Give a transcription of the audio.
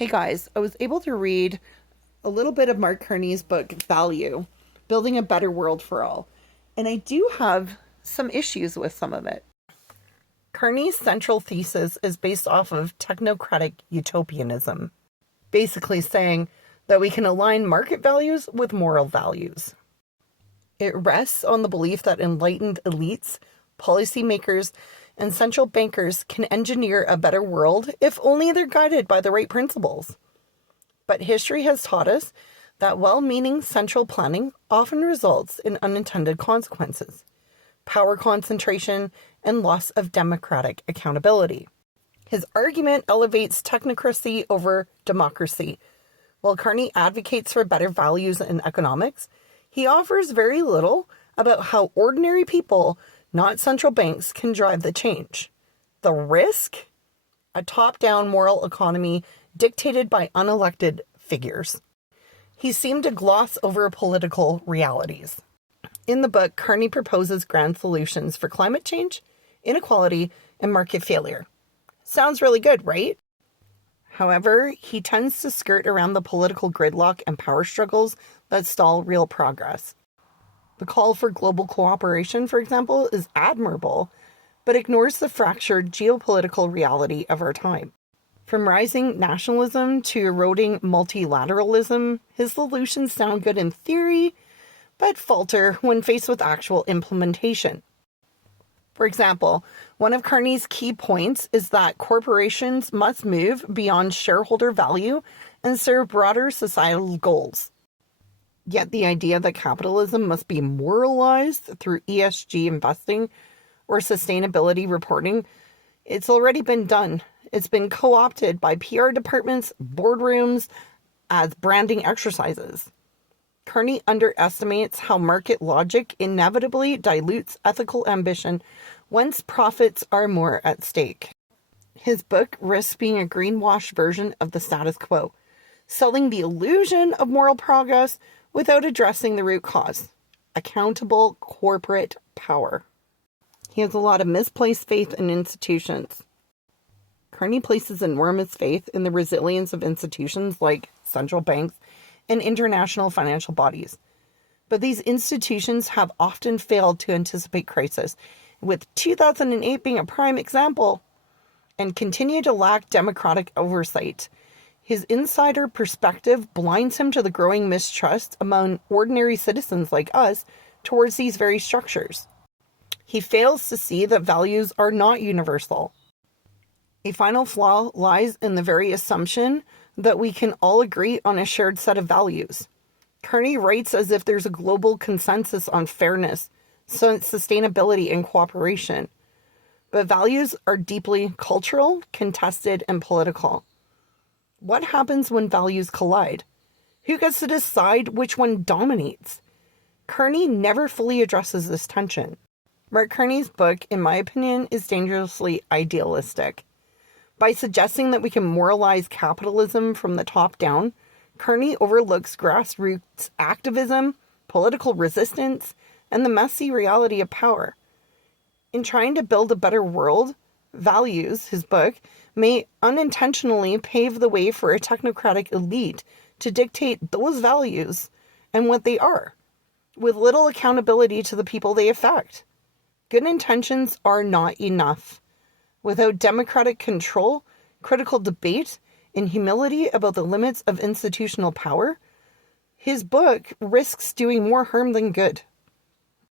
Hey guys, I was able to read a little bit of Mark Carneys' book, Value, Building a Better World for All, and I do have some issues with some of it. Carney's central thesis is based off of technocratic utopianism, basically saying that we can align market values with moral values. It rests on the belief that enlightened elites, policymakers, and central bankers can engineer a better world if only they're guided by the right principles. But history has taught us that well-meaning central planning often results in unintended consequences, power concentration, and loss of democratic accountability. His argument elevates technocracy over democracy. While Carney advocates for better values in economics, he offers very little about how ordinary people, not central banks, can drive the change. The risk? A top-down moral economy dictated by unelected figures. He seemed to gloss over political realities. In the book, Carney proposes grand solutions for climate change, inequality, and market failure. Sounds really good, right? However, he tends to skirt around the political gridlock and power struggles that stall real progress. The call for global cooperation, for example, is admirable, but ignores the fractured geopolitical reality of our time. From rising nationalism to eroding multilateralism, his solutions sound good in theory, but falter when faced with actual implementation. For example, one of Carney's key points is that corporations must move beyond shareholder value and serve broader societal goals. Yet the idea that capitalism must be moralized through ESG investing or sustainability reporting, it's already been done. It's been co-opted by PR departments, boardrooms, as branding exercises. Carney underestimates how market logic inevitably dilutes ethical ambition once profits are more at stake. His book risks being a greenwash version of the status quo, selling the illusion of moral progress without addressing the root cause: accountable corporate power. He has a lot of misplaced faith in institutions. Carney places enormous faith in the resilience of institutions like central banks and international financial bodies. But these institutions have often failed to anticipate crisis, with 2008 being a prime example, and continue to lack democratic oversight. His insider perspective blinds him to the growing mistrust among ordinary citizens like us towards these very structures. He fails to see that values are not universal. A final flaw lies in the very assumption that we can all agree on a shared set of values. Carney writes as if there's a global consensus on fairness, sustainability, and cooperation. But values are deeply cultural, contested, and political. What happens when values collide? Who gets to decide which one dominates? Carney never fully addresses this tension. Mark Carney's book, in my opinion, is dangerously idealistic. By suggesting that we can moralize capitalism from the top down, Carney overlooks grassroots activism, political resistance, and the messy reality of power. In trying to build a better world, Values, his book, may unintentionally pave the way for a technocratic elite to dictate those values and what they are, with little accountability to the people they affect. Good intentions are not enough. Without democratic control, critical debate, and humility about the limits of institutional power, his book risks doing more harm than good.